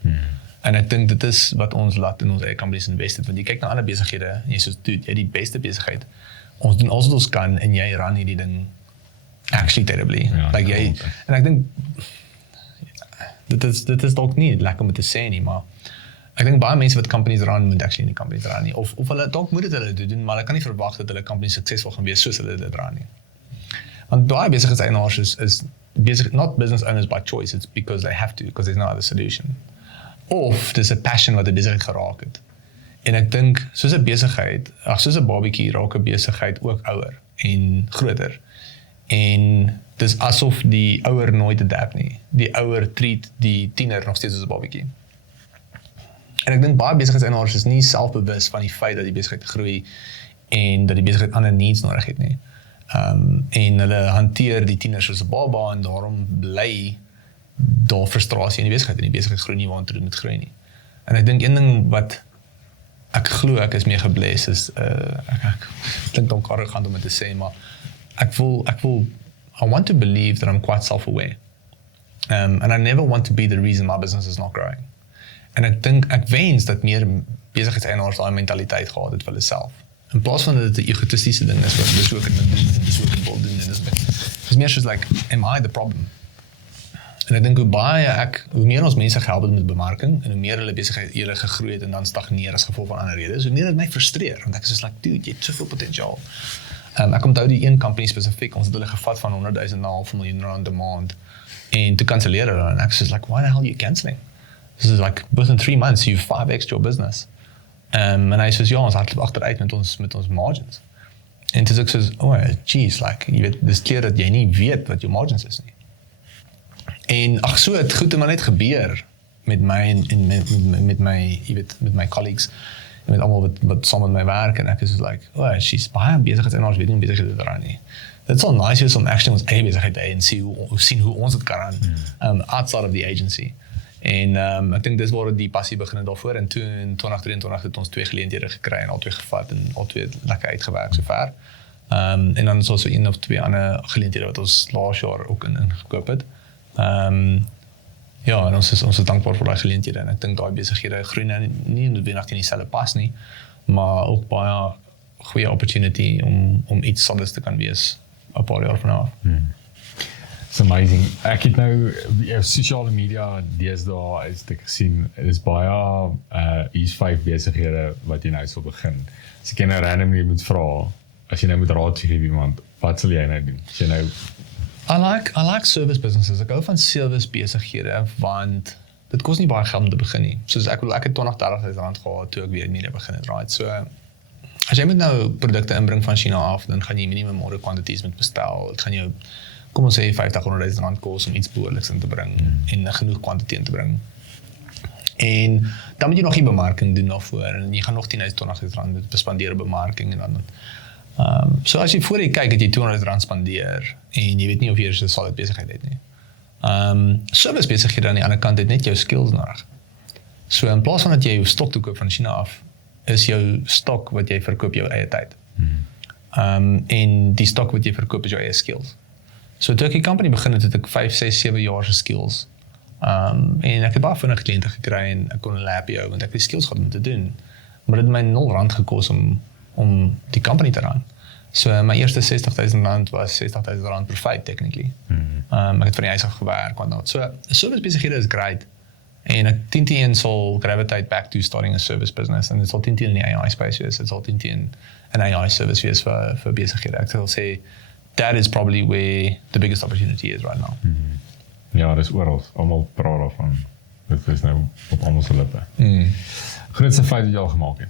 En ek dink dit is wat ons laat in ons eie companies invest het, want jy kyk na ander besighede, en jy sê, dude, jy die beste besigheid, ons doen alles wat ons kan, en jy run hierdie ding actually terribly. Ja, like jy, en ek dink, dit is dalk nie lekker om te sê nie, maar ek dink baie mense wat companies run, moet actually nie companies run nie, of hulle, dalk moet hulle dit doen, maar hulle kan nie verwag dat hulle companies suksesvol gaan wees, soos hulle dit run nie. Want baie besigheidseienaars is not business owners by choice, it's because they have to, because there's no other solution. Of dis 'n passion wat 'n besigheid geraak het. En ek dink, soos 'n besigheid, soos 'n barbecue raak 'n besigheid ook ouer en groter. En dis asof die ouer nooit adapt nie. Die ouer treat die tiener nog steeds soos 'n barbecue. En ek dink baie besigheidseienaars is nie selfbewus van die feit dat die besigheid groei en dat die besigheid ander needs nodig het nie. En hulle hanteer die tieners soos 'n baba en daarom bly daar frustrasie in die besigheid en die besigheid groei nie waantoe dit moet groei nie. En ek dink een ding wat ek glo ek is mee gebless is ek dink dalk arrogant om dit te sê, maar I want to believe that I'm quite self-aware. And I never want to be the reason my business is not growing. En ek wens dat meer besigheidseienaars daai mentaliteit gehad het vir hulle self. In plaas van dat dit 'n egoïstiese ding is wat dis ook in doen en dis ook in wil doen en dis meer soos like, am I the problem? En ek dink hoe meer ons mense gehelp het met bemarking en hoe meer hulle besighede gegroei het en dan stagneer as gevolg van ander redes, hoe meer dit my frustreer, want ek is soos like, dude, jy het soveel potensiaal. Ek onthou die een company spesifiek, ons het hulle gevat van 100,000 na R500,000 'n maand en toe kanselleer hulle en ek is like, why the hell are you cancelling? This is like, within 3 months, you've 5x'd your business. En hy sê, ja, ons hardloop achteruit met ons margins. En toe is ek sê, geez, like, jy weet, dis keer dat jy nie weet wat jou margins is nie. En so het goed maar net gebeur met my en met my, jy weet, met my colleagues en met almal wat saam met my werk en ek is like, she's baie besigheidseienaars weet nie besigheid daaraan nie. Dit sal nice wees om actually ons eie besigheid te hê en sien hoe ons dit kan outside of the agency. En ek dink dis waar die passie begin het daarvoor en toe in 2023 het ons 2 geleenthede gekry en al 2 gevat en al 2 lekker uitgewerk sover. En dan is also 1 of 2 ander geleenthede wat ons laas jaar ook in gekoop het. Ja, en ons is dankbaar vir daai geleenthede en ek dink daai besighede groei nou nie noodwendig in dieselfde pas nie, maar ook baie goeie opportunity om iets solids te kan wees 'n paar jaar van af. It's amazing. Ek het nou sosiale media deesdae is ek gesien, is baie hier's 5 besighede wat jy nou sal begin. As ek nou randomly moet vra, as jy nou moet raad gee vir iemand, wat sal jy nou doen? As jy nou I like service businesses. Ek hou van service besighede want dit kos nie baie geld om te begin nie. Soos ek het R20,000 gehad toe ek weer media begin het, right? So as jy moet nou produkte inbring van China af, dan gaan jy minimum order quantities moet bestel. Dit gaan jou, kom ons sê R50,000 kos om iets behoorliks in te bring en genoeg kwantiteit in te bring. En dan moet jy nog die bemarking doen daarvoor en jy gaan nog R10,000 moet bespandeer op bemarking en dan so as jy voor jy kyk het jy R200 spandeer en jy weet nie of jy 'n solid besigheid het nie. Service besighede aan die ander kant het net jou skills nodig. So in plaas van dat jy jou stok toe koop van China af, is jou stok wat jy verkoop jou eie tyd. En die stok wat jy verkoop is jou eie skills. So toe ek die company begin het ek 5, 6, 7 jaar se skills. En ek het baie vinnig kliënte gekry en ek kon hulle happy hou want ek het die skills gehad om te doen. Maar dit het my R0 gekos om die company te run. So my eerste R60,000 was R60,000 per feit technically. Ek het van die huis af gewerk, whatnot. So service besighede is great. En ek 10 sal gravitate back to starting a service business en dit sal 10 in die AI space wees, dit sal 10 in AI service wees vir besighede. Ek sal sê that is probably where the biggest opportunity is right now. Ja, dis oral. Almal praat daarvan. Dit is nou op almal se lippe. Grootste fout wat jy al gemaak het?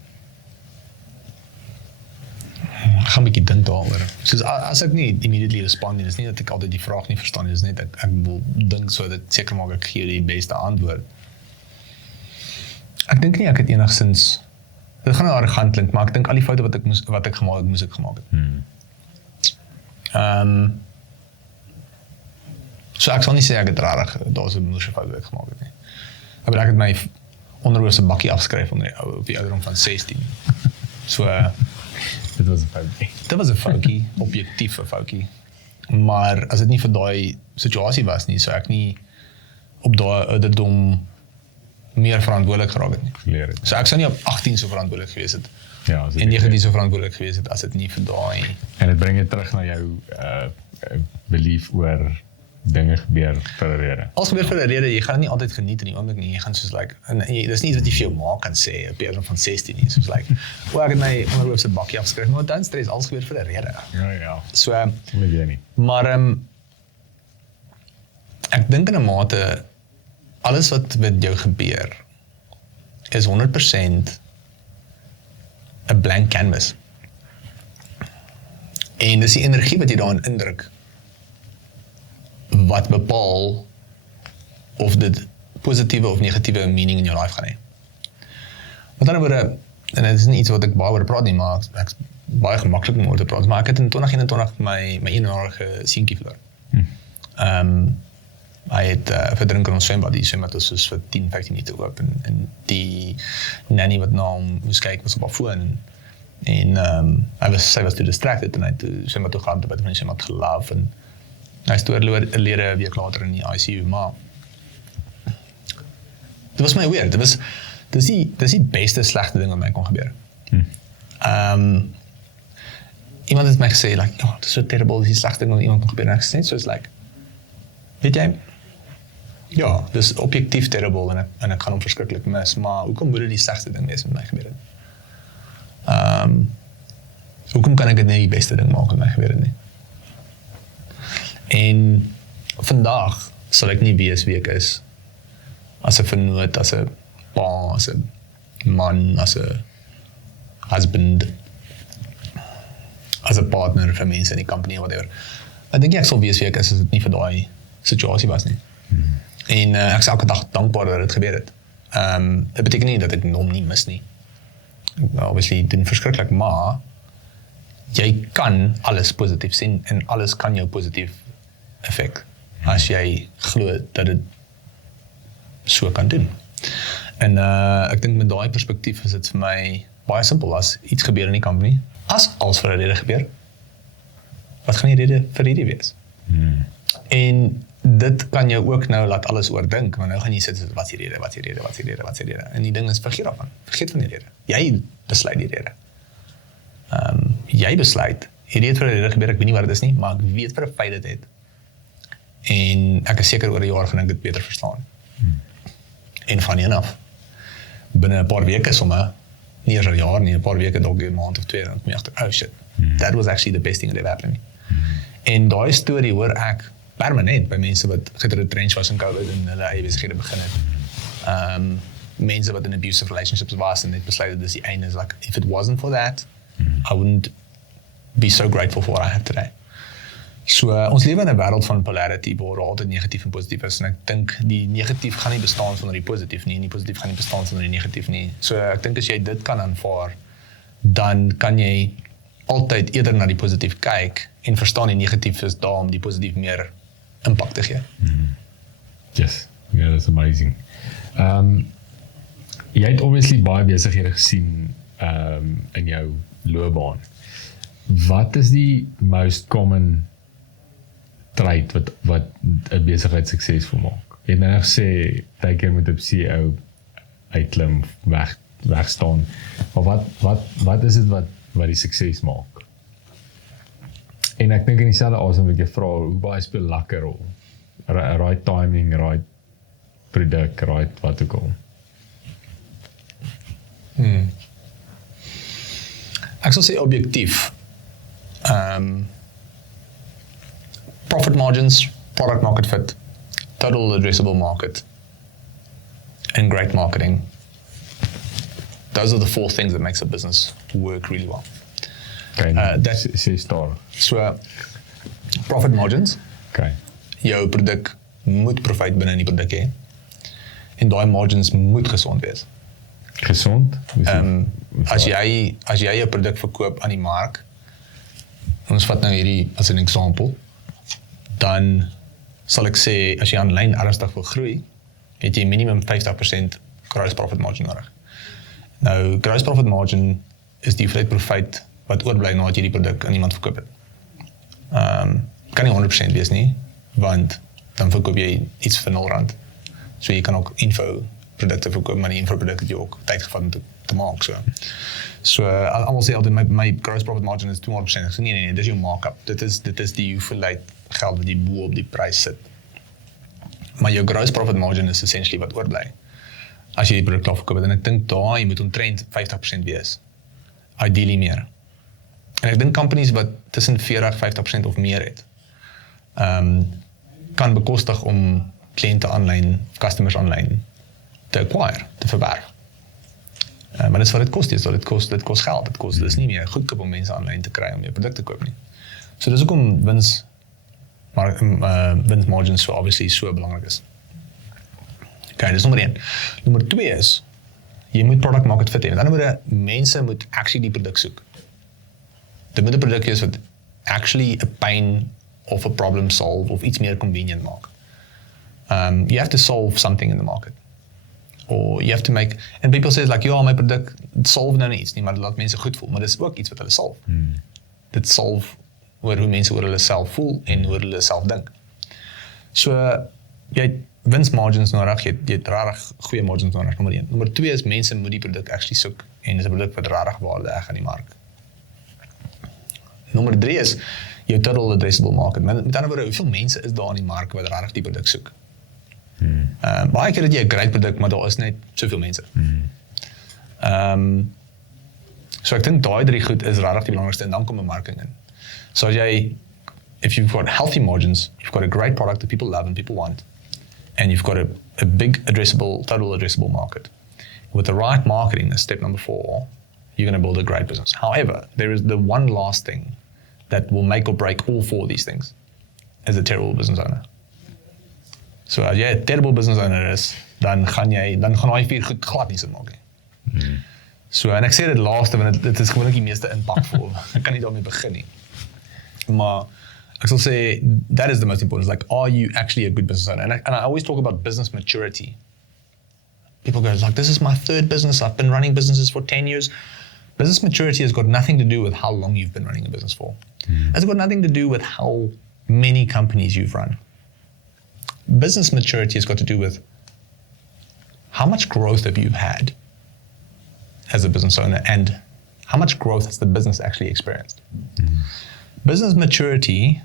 Ek gaan 'n bietjie dink daaroor. Soos as ek nie immediately respond nie, dis nie dat ek altyd die vraag nie verstaan nie, dis net ek wil dink so dat seker maak ek gee die beste antwoord. Ek dink nie ek het enigstens, dit gaan arrogant klink, maar ek dink al die foute wat ek gemaak het, moes ek gemaak het. So ek sal nie sê ek het rarig, daar's 'n moeëse fout wat ek gemaak het nie. Ek het my onderhoor se bakkie afskryf op die ouderdom van 16. So dit was 'n foutjie. Dit was 'n foutjie, objektief 'n foutjie. Maar as dit nie vir daai situasie was nie, sou ek nie op daai ouderdom meer verantwoordelik geraak het nie. So ek sou nie op 18 so verantwoordelik gewees het. Ja, en 19 so verantwoordelik gewees het as dit nie vir daai. En dit bring jy terug na jou belief oor dinge gebeur vir 'n rede. Alles gebeur vir 'n rede, jy gaan nie altyd geniet in die oomblik nie. Jy gaan soos like, dis nie iets wat jy vir jou ma kan sê op die ouderdom van 16 nie. Soos like, ek het my onderhoor se bakkie afgeskryf, maar dan stres, alles gebeur vir 'n rede. Ja. So, weet jy nie. Maar ek dink in 'n mate alles wat met jou gebeur is 100% 'n blank canvas. En dis die energie wat jy daarin indruk wat bepaal of dit positiewe of negatiewe meaning in jou life gaan hê. Met ander woorde, en dit is nie iets wat ek baie oor praat nie, maar ek is baie gemaklik om oor te praat, maar ek het in 2021 my 1-jarige seentjie verloor. Hy het verdrink in ons swembad, die swembad was soos vir 10-15 minute oop, en die nanny wat na hom moes kyk was op haar foon, en sy was too distracted, en hy het toe swembad toe gaan, van die swembad gelaf, en hy is toe oorlede 'n week later in die ICU, maar dit was my weird, dis die beste slegte ding wat my kon gebeur. Iemand het my gesê, like, oh, dit is so terrible, dis die slegste ding wat iemand kon gebeur, en ek sê net soos, like, weet jy, ja, dis objektief terrible, en ek gaan hom verskriklik mis, maar hoekom moet dit die slegste ding wees wat my gebeur het? Hoekom kan ek dit nie die beste ding maak wat my gebeur het nie? En vandag sal ek nie wees wie ek is, as 'n vernoot, as 'n pa, as 'n man, as 'n husband, as 'n partner vir mense in die company, whatever. Ek dink ek sal wees wie ek is as dit nie vir daai situasie was nie. En ek is elke dag dankbaar dat dit gebeur het. Dit beteken nie dat ek hom nie mis nie. Obviously, dit is verskriklik, maar jy kan alles positief sien, en alles kan jou positief effek, as jy glo dat dit so kan doen. En ek dink met daai perspektief is dit vir my baie simpel, as iets gebeur in die company, as alles vir 'n rede gebeur, wat gaan die rede vir hierdie wees? En dit kan jou ook nou laat alles oordink, want nou gaan jy sit, wat is die rede, wat is die rede, wat is die rede, wat is die rede, en die ding is, vergeet van die rede. Jy besluit die rede. Jy besluit, hierdie het vir 'n rede gebeur, ek weet nie wat dit is nie, maar ek weet vir 'n feit dit het. En ek is seker oor 'n jaar gaan ek dit beter verstaan. En van hier af, binne 'n paar weke somme, nie eers 'n jaar nie, 'n paar weke, dalk 'n maand of 2, dan kom jy agter, oh shit, that was actually the best thing that ever happened to me. En daai storie hoor ek permanent by mense wat getrench was in COVID en hulle eie besighede begin het. Mense wat in abusive relationships was en net besluit dat dis die einde, is like, if it wasn't for that, I wouldn't be so grateful for what I have today. So, ons lewe in 'n wêreld van polarity, waar altyd negatief en positief is, en ek dink die negatief gaan nie bestaan sonder die positief nie, en die positief gaan nie bestaan sonder die negatief nie. So, ek dink as jy dit kan aanvaar, dan kan jy altyd eerder na die positief kyk, en verstaan die negatief is daar om die positief meer impak te gee. Yes, yeah, that's amazing. Jy het obviously baie besighede gesien in jou loopbaan. Wat is die most common trait wat 'n besigheid suksesvol maak? Jy het nou gesê, baie keer moet 'n CEO uitklim, wegstaan. Maar wat is dit wat die sukses maak? En ek dink in dieselfde asem wat jy vra, hoe baie speel luck 'n rol? Right timing, right produk, right wat ook al. Ek sal sê objektief. Profit margins, product market fit, total addressable market, and great marketing. Those are the 4 things that makes a business work really well. Okay, say star. So, profit margins. Okay. Jou produk moet profit binne in die produk hê. En daai margins moet gesond wees. Gesond? As jy 'n produk verkoop aan die mark, ons vat nou hierdie as 'n example, dan sal ek sê, as jy aanlyn ernstig wil groei, het jy minimum 50% gross profit margin nodig. Nou, gross profit margin is die hoeveelheid profit wat oorbly nadat jy die produk aan iemand verkoop het. Kan nie 100% wees nie, want dan verkoop jy iets vir R0. So jy kan ook infoprodukte verkoop, maar die infoprodukte het jy ook tyd gevat om te maak. So almal sê altyd, my gross profit margin is 200%. So nee, dis jou markup. Dit is die hoeveelheid geld wat jy bo op die prys sit. Maar jou gross profit margin is essentially wat oorbly as jy die produk klaar verkoop het. En ek dink daai moet omtrent 50% wees. Ideally meer. En ek dink companies wat tussen 40-50% of meer het, kan bekostig om kliënte aanlyn, customers aanlyn te acquire, te verwerf. Maar dis wat dit kos, dit kos geld, dis nie meer goedkoop om mense aanlyn te kry om jou produk te koop nie. So dis hoekom wins margins so obviously so belangrik is. Okay, dis nommer 1. Nommer 2 is, jy moet product market fit hê. Met ander woorde, mense moet actually die produk soek. Dit moet 'n produk wees wat actually 'n pain of 'n problem solve of iets meer convenient maak. You have to solve something in the market. Or you have to make, and people say like, my product solve nou iets nie, maar dit laat mense goed voel, maar dis ook iets wat hulle solve. Dit solve oor hoe mense oor hulle self voel en oor hulle self dink. So, jy het wins margins nodig, jy het rarig goeie margins nodig, nommer 1. Nommer 2 is mense moet die produk actually soek, en dis 'n produk wat rarig waarde aan die mark. Nommer 3 is jou total addressable market. Met ander woorde, hoeveel mense is daar in die mark wat rarig die produk soek? Baie keer het jy 'n great produk, maar daar is net soveel mense. So ek dink daai 3 goed is rarig die belangrikste, en dan kom bemarking in. So if you've got healthy margins, you've got a great product that people love and people want, and you've got a big total addressable market. With the right marketing, that's step number 4, you're going to build a great business. However, there is the one last thing that will make or break all 4 of these things, as a terrible business owner. So as jy 'n terrible business owner is, dan gaan daai 4 goed glad nie sin maak nie. So, en ek sê dit laaste, want dit is gewoonlik die meeste impactvol. Ek kan nie daarmee begin nie. Maar ek sal sê, that is the most important. It's like, are you actually a good business owner? And I always talk about business maturity. People go, like, this is my 3rd business. I've been running businesses for 10 years. Business maturity has got nothing to do with how long you've been running a business for. It's got nothing to do with how many companies you've run. Business maturity has got to do with how much growth have you had as a business owner, and how much growth has the business actually experienced. Business maturity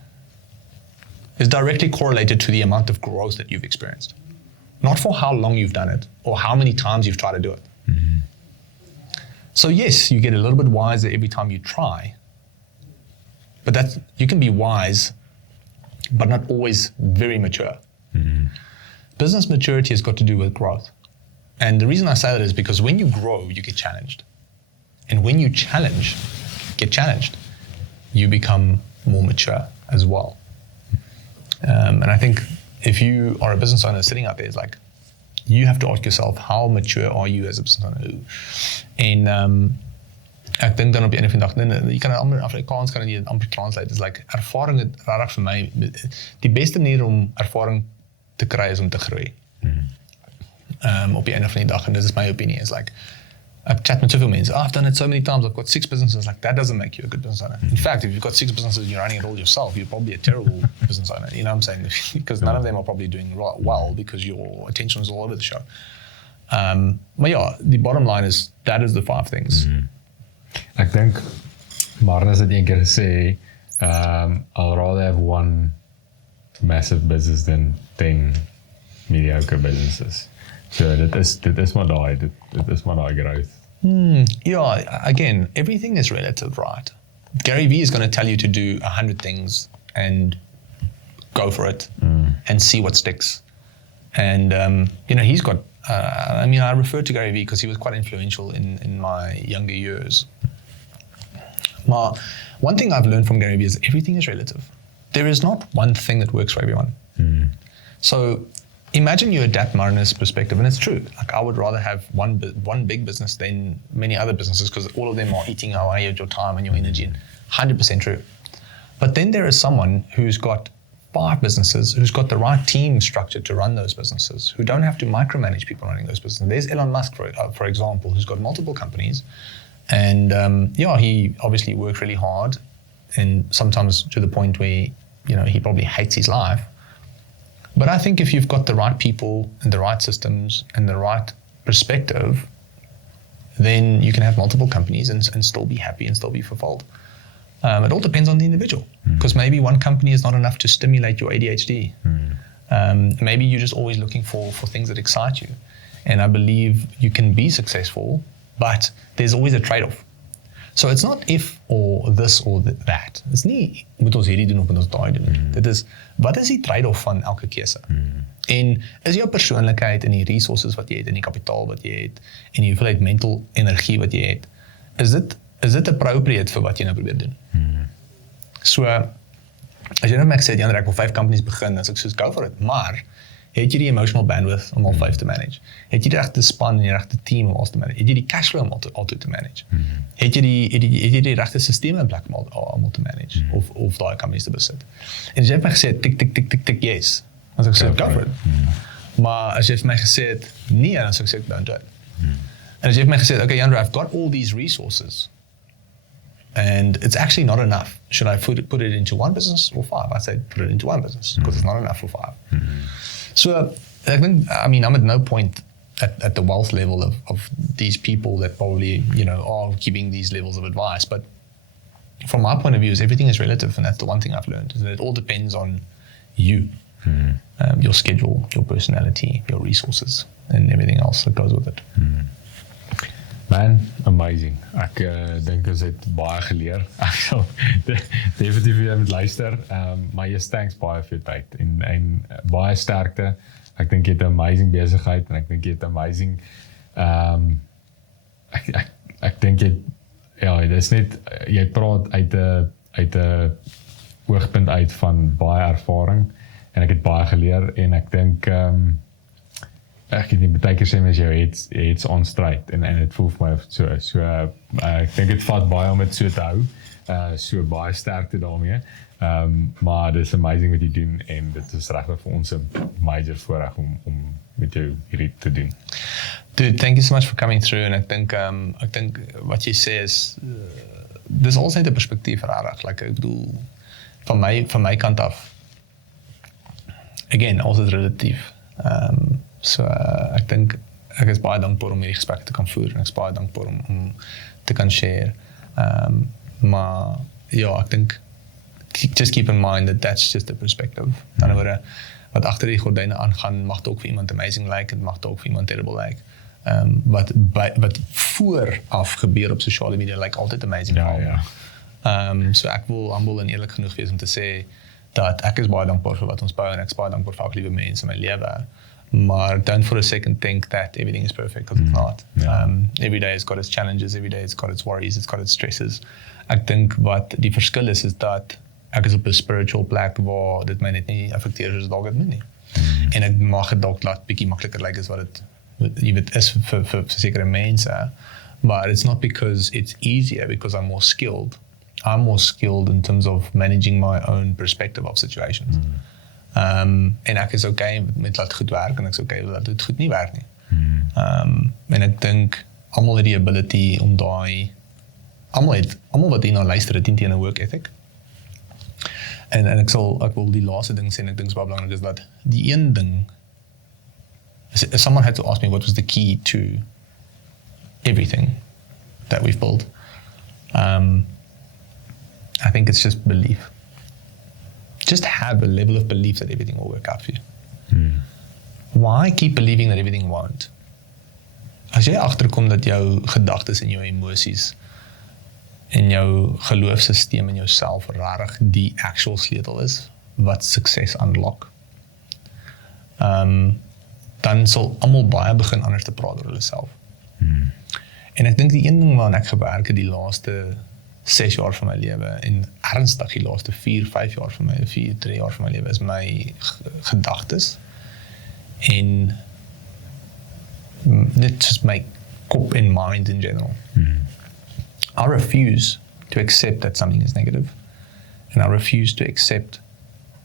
is directly correlated to the amount of growth that you've experienced, not for how long you've done it or how many times you've tried to do it. So yes, you get a little bit wiser every time you try, but you can be wise, but not always very mature. Business maturity has got to do with growth. And the reason I say that is because when you grow, you get challenged. And when you get challenged, you become more mature as well. And I think if you are a business owner sitting out there, it's like, you have to ask yourself, how mature are you as a business owner? En ek dink dan op die einde van die dag, jy kan amper Afrikaans kan jy amper translate, is like, ervaring het rarig vir my, die beste manier om ervaring te kry is om te groei. Op die einde van die dag, en this is my opinion, is like, I've chat met soveel mense, I've done it so many times, I've got 6 businesses, like, that doesn't make you a good business owner. In fact, if you've got 6 businesses and you're running it all yourself, you're probably a terrible business owner, you know what I'm saying? Because none of them are probably doing well, because your attention is all over the show. Maar ja, the bottom line is, that is the 5 things. Ek dink, Marnus het een keer gesê, I'll rather have 1 massive business than 10 mediocre businesses. So dit is maar daai growth. Yeah, again, everything is relative, right? Gary Vee is going to tell you to do 100 things and go for it and see what sticks. And, he's got, I refer to Gary Vee because he was quite influential in my younger years. Maar one thing I've learned from Gary Vee is everything is relative. There is not one thing that works for everyone. So imagine you adapt Marnus' perspective, and it's true. Like, I would rather have one big business than many other businesses because all of them are eating away at your time and your energy, and 100% true. But then there is someone who's got 5 businesses, who's got the right team structure to run those businesses, who don't have to micromanage people running those businesses. There's Elon Musk, for example, who's got multiple companies, and he obviously works really hard, and sometimes to the point where he probably hates his life. But I think if you've got the right people and the right systems and the right perspective, then you can have multiple companies and still be happy and still be fulfilled. It all depends on the individual, because maybe one company is not enough to stimulate your ADHD. Maybe you're just always looking for things that excite you. And I believe you can be successful, but there's always a trade-off. So it's not if or this or that. It's nie moet ons hierdie doen of moet ons daai doen. Dit is, wat is die trade-off van elke keuse? En is jou persoonlikheid en die resources wat jy het en die kapitaal wat jy het en die hoeveelheid mental energie wat jy het, is dit appropriate vir wat jy nou probeer doen? So, as jy nou met my gesê, Jan, ek wil 5 companies begin, dan sê ek soos, go for it, maar het jy die emotional bandwidth om al 5 te manage? Het jy die regte span en die regte team om alles te manage? Het jy die cashflow om al te manage? Het jy die regte systeme in plek om al te manage? Of daai companies te besit? En as jy het my gesê, tik, yes, dan sê ek so, go for it. Maar as jy het my gesê het, nee, dan sê ek, don't do it. En as jy het my gesê, okay, Jandro, I've got all these resources, and it's actually not enough. Should I put it into 1 business or 5? I say put it into 1 business, because it's not enough for 5. So, I think, I'm at no point at the wealth level of these people that probably, are giving these levels of advice, but from my point of view, everything is relative, and that's the one thing I've learned, is that it all depends on you, your schedule, your personality, your resources, and everything else that goes with it. Man, amazing. Ek dink ons het baie geleer. Ek sal definitief weer met luister. Maar jy thanks baie vir jou tyd en baie sterkte. Ek dink jy het 'n amazing besigheid en ek dink jy het amazing ek dink dit is net jy praat uit 'n oogpunt uit van baie ervaring en ek het baie geleer en ek dink ek het nie baie keer sê mens jy het on straight en dit voel vir my so ek dink dit vat baie om dit so te hou, so baie sterkte daarmee, maar dit is amazing wat jy doen en dit is regtig vir ons 'n major voorreg om met jou hierdie te doen. Dude, thank you so much for coming through, and ek dink wat jy sê is dis alles net 'n perspektief regtig, like ek bedoel van my kant af, again, alles is relatief. So ek dink ek is baie dankbaar om hierdie gesprek te kan voer en ek is baie dankbaar om te kan share. Maar ja, ek dink just keep in mind that that's just a perspective. Aan die ander wat agter die gordyne aangaan, mag dalk vir iemand amazing lyk, dit mag dalk vir iemand terrible lyk. Wat vooraf gebeur op sosiale media lyk altyd amazing. So ek wil humble en eerlik genoeg wees om te sê dat ek is baie dankbaar vir wat ons bou en ek is baie dankbaar vir elke liewe mens in my lewe. Maar don't for a second think that everything is perfect, because it's not. Every day it's got its challenges, every day it's got its worries, it's got its stresses. Ek dink wat die verskil is dat ek is op 'n spiritual plek waar dit my net nie affekteer soos dalk dit moet nie. En ek mag dit dalk laat bietjie makliker lyk as wat dit jy weet is vir sekere mense, but it's not because it's easier, because I'm more skilled. I'm more skilled in terms of managing my own perspective of situations. En ek is okay met laat goed werk en ek is okay dat dit goed nie werk nie. En ek dink almal het die ability om daai almal wat hier nou luister het teen 'n work ethic. En ek wil die laaste ding sê en ek dink is baie belangrik is dat die een ding if someone had to ask me what was the key to everything that we've built, I think it's just belief. Just have a level of belief that everything will work out for you. Why keep believing that everything won't? As jy agterkom dat jou gedagtes en jou emosies en jou geloofsisteem en jouself regtig die actual sleutel is wat sukses unlock, dan sal almal baie begin anders te praat oor hulle self. En ek dink die een ding waaraan ek gewerk het die laaste 6 jaar van my lewe en ernstig die laaste 4-5 jaar van my 4-3 jaar van my lewe is my gedagtes en dit is my kop en mind in general. I refuse to accept that something is negative, and I refuse to accept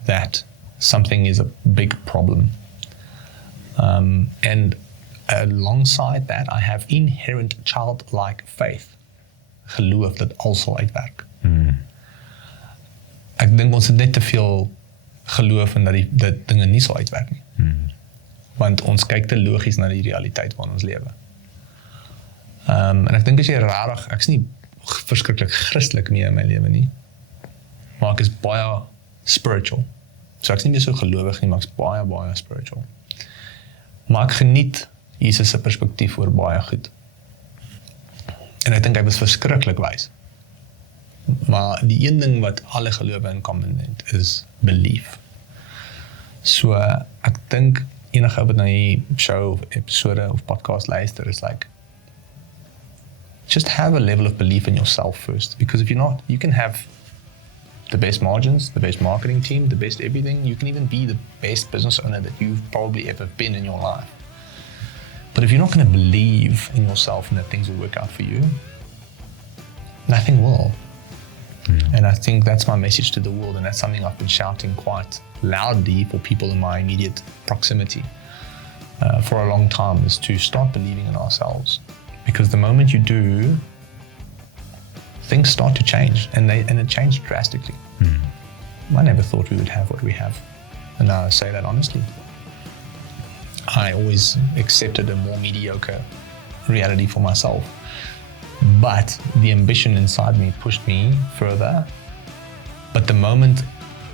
that something is a big problem. And alongside that, I have inherent childlike faith. Geloof dat alles sal uitwerk. Ek dink ons het net te veel geloof in dat dinge nie sal uitwerk nie. Want ons kyk te logies na die realiteit waarin ons lewe. En ek dink as jy rarig, ek is nie verskriklik Christelik meer in my lewe nie, maar ek is baie spiritual. So ek is nie meer so gelowig nie, maar ek is baie spiritual. Maar ek geniet Jesus se perspektief oor baie goed. En ek dink hy was verskriklik wys. Maar die een ding wat alle gelowe in common het, is belief. So ek dink enige ou wat na die show of episode of podcast luister is like, just have a level of belief in yourself first. Because if you're not, you can have the best margins, the best marketing team, the best everything. You can even be the best business owner that you've probably ever been in your life. But if you're not going to believe in yourself and that things will work out for you, nothing will. And I think that's my message to the world, and that's something I've been shouting quite loudly for people in my immediate proximity for a long time, is to start believing in ourselves. Because the moment you do, things start to change, and it changed drastically. I never thought we would have what we have, and I say that honestly. I always accepted a more mediocre reality for myself. But the ambition inside me pushed me further. But the moment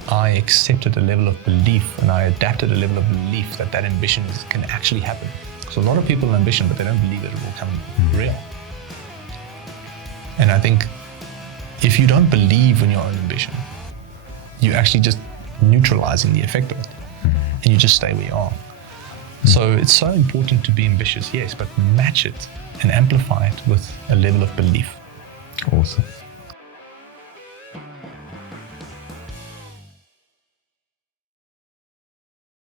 I accepted a level of belief and I adapted a level of belief that ambition can actually happen. So a lot of people have ambition, but they don't believe that it will come real. And I think if you don't believe in your own ambition, you're actually just neutralizing the effect of it. And you just stay where you are. So it's so important to be ambitious, yes, but match it and amplify it with a level of belief. Awesome.